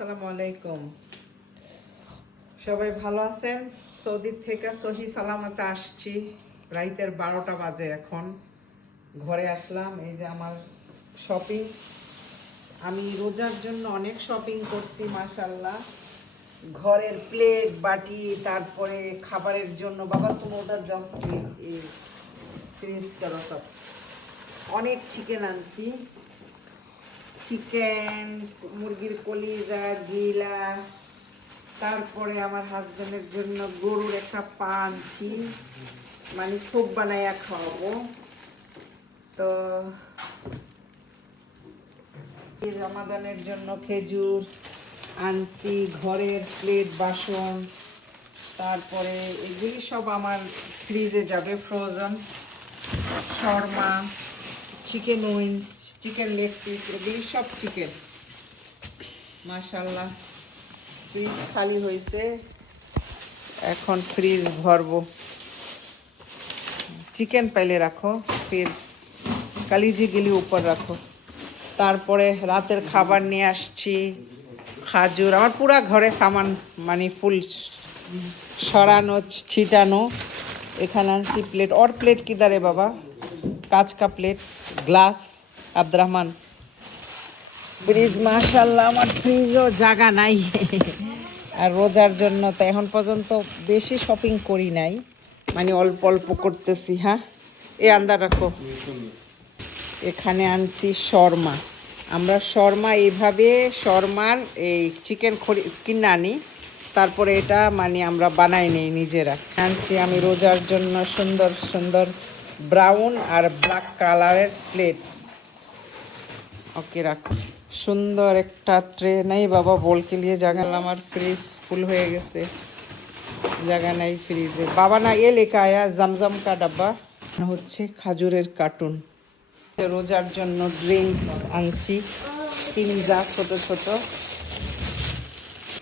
আসসালামু আলাইকুম। সবাই ভালো আছেন? সৌদি থেকে সহি সালামতে আসছি। রাইতের 12টা বাজে এখন। ঘরে আসলাম। এই যে আমার শপিং। আমি রোজার জন্য অনেক শপিং করছি মাশাআল্লাহ। ঘরের প্লেট বাটি, তারপরে খাবারের জন্য বাবা তুমি ওটার জন্য ফ্রিজ করো সব। অনেক চিকেন আনছি, চিকেন, মুরগির কলিজা, গিলা, তারপরে আমার হাজবেন্ডের জন্য গরুর একটা পা আনছি, মানে স্যুপ বানাইয়া খাওয়াবো। তো রমাদানের জন্য খেজুর আনছি, ঘরের প্লেট বাসন, তারপরে এগুলি সব আমার ফ্রিজে যাবে frozen. Sharma, chicken wings, chicken leg piece, এগুলি সব চিকেন মাশাআল্লাহ। ফ্রিজ খালি হয়েছে, এখন ফ্রিজ ভরবো। চিকেন পাইলে রাখো, ফির কালিজি গিলি উপর রাখো। তারপরে রাতের খাবার নিয়ে আসছি, খাজুর। আমার পুরা ঘরে সামান মানে ফুল সরানো ছিটানো। এখানে আনছি প্লেট। और प्लेट किधर है बाबा? कांच का plate, glass. Abdur Rahman fridge মাশাআল্লাহ, আমার ফ্রিজও জায়গা নাই। আর রোজার জন্য তো এখন পর্যন্ত বেশি শপিং করি নাই, মানে অল্প অল্প করতেছি। হ্যাঁ, এ আন্দার রাখো। এখানে আনছি শর্মা। আমরা শর্মা এইভাবে শর্মার এই চিকেন কিনে আনি, তারপরে এটা মানে আমরা বানাই নেই নিজেরা। আনছি আমি রোজার জন্য সুন্দর সুন্দর ব্রাউন আর ব্ল্যাক কালারের প্লেট। ওকে রাখো। সুন্দর একটা ট্রে নেই বাবা, বলকে নিয়ে জায়গা। আমার ফ্রিজ ফুল হয়ে গেছে, জায়গা নাই ফ্রিজে। বাবা না এ লেখা আয়া জমজম কা ডাব্বা হচ্ছে খাজুরের কার্টুন। রোজার জন্য ড্রিঙ্কস আনছি, পিৎজা ছোট ছোট।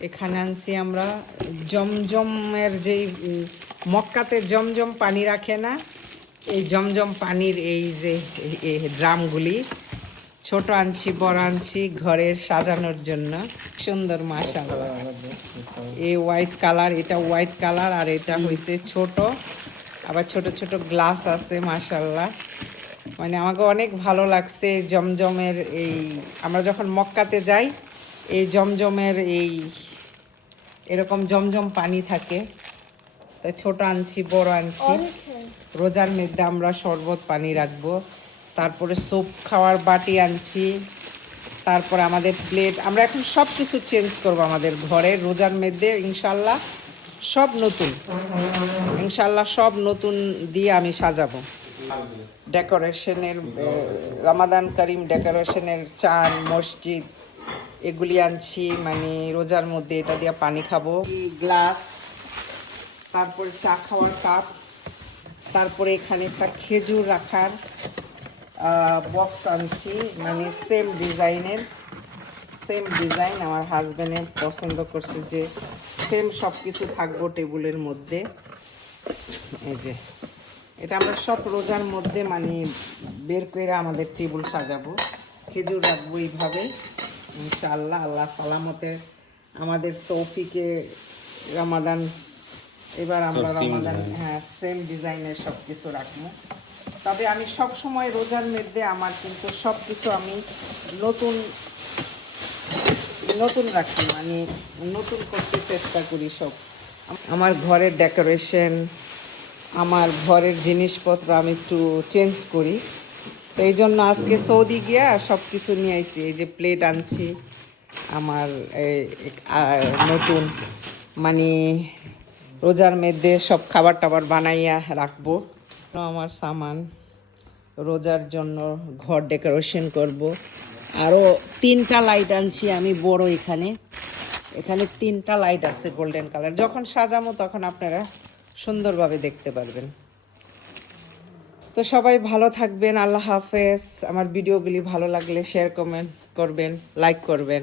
এখানে আনছি আমরা জমজমের যেই মক্কাতে জমজম পানি রাখে না, এই জমজম পানির এই যে ড্রামগুলি ছোট আনছি, বড় আনছি ঘরের সাজানোর জন্য। সুন্দর মাশাআল্লাহ। এই হোয়াইট কালার, এটা হোয়াইট কালার, আর এটা হয়েছে ছোট। আবার ছোট ছোট গ্লাস আছে মাশাআল্লাহ। মানে আমাকে অনেক ভালো লাগছে জমজমের এই, আমরা যখন মক্কাতে যাই এই জমজমের এই এরকম জমজম পানি থাকে। তাই ছোট আনছি, বড় আনছি। রোজার মধ্যে আমরা শরবত পানি রাখবো। তারপরে স্যুপ খাওয়ার বাটি আনছি। তারপরে আমাদের প্লেট। আমরা এখন সব কিছু চেঞ্জ করবো আমাদের ঘরে রোজার মধ্যে ইনশাল্লাহ। সব নতুন, ইনশাল্লাহ সব নতুন দিয়ে আমি সাজাবো। ডেকোরেশনের রমাদান করিম ডেকোরেশনের চান, মসজিদ, এগুলি আনছি, মানে রোজার মধ্যে এটা দিয়ে পানি খাবো। গ্লাস, তারপরে চা খাওয়ার কাপ, তারপরে এখানে একটা খেজুর রাখার বক্স আনছি, মানে সেম ডিজাইনের। সেম ডিজাইন আমার হাজব্যান্ডের পছন্দ করছে যে সেম সব কিছু থাকবো টেবিলের মধ্যে। এই যে এটা আমরা সব রোজার মধ্যে মানে বের করে আমাদের টেবিল সাজাবো। খেজুর রাখবো এইভাবে ইনশাআল্লাহ। আল্লাহ সালামতে আমাদের তৌফিকে রমাদান, এবার আমরা রমাদান, হ্যাঁ সেম ডিজাইনের সব কিছু রাখবো। তবে আমি সব সময় রোজার মধ্যে আমার কিন্তু সব কিছু আমি নতুন নতুন রাখি, মানে নতুন করতে চেষ্টা করি সব। আমার ঘরের ডেকোরেশন, আমার ঘরের জিনিসপত্র আমি একটু চেঞ্জ করি। তো এই জন্য আজকে সৌদি গিয়া সব কিছু নিয়ে আইছি। এই যে প্লেট আনছি আমার নতুন, মানে রোজার মধ্যে সব খাবার টাবার বানাইয়া রাখবো। আমার সামান রোজার জন্য ঘর ডেকোরেশন করব। আরও 3টা লাইট আনছি আমি বড়। এখানে এখানে 3টা লাইট আছে গোল্ডেন কালার। যখন সাজাবো তখন আপনারা সুন্দরভাবে দেখতে পারবেন। তো সবাই ভালো থাকবেন, আল্লাহ হাফেজ। আমার ভিডিওগুলি ভালো লাগলে শেয়ার কমেন্ট করবেন, লাইক করবেন।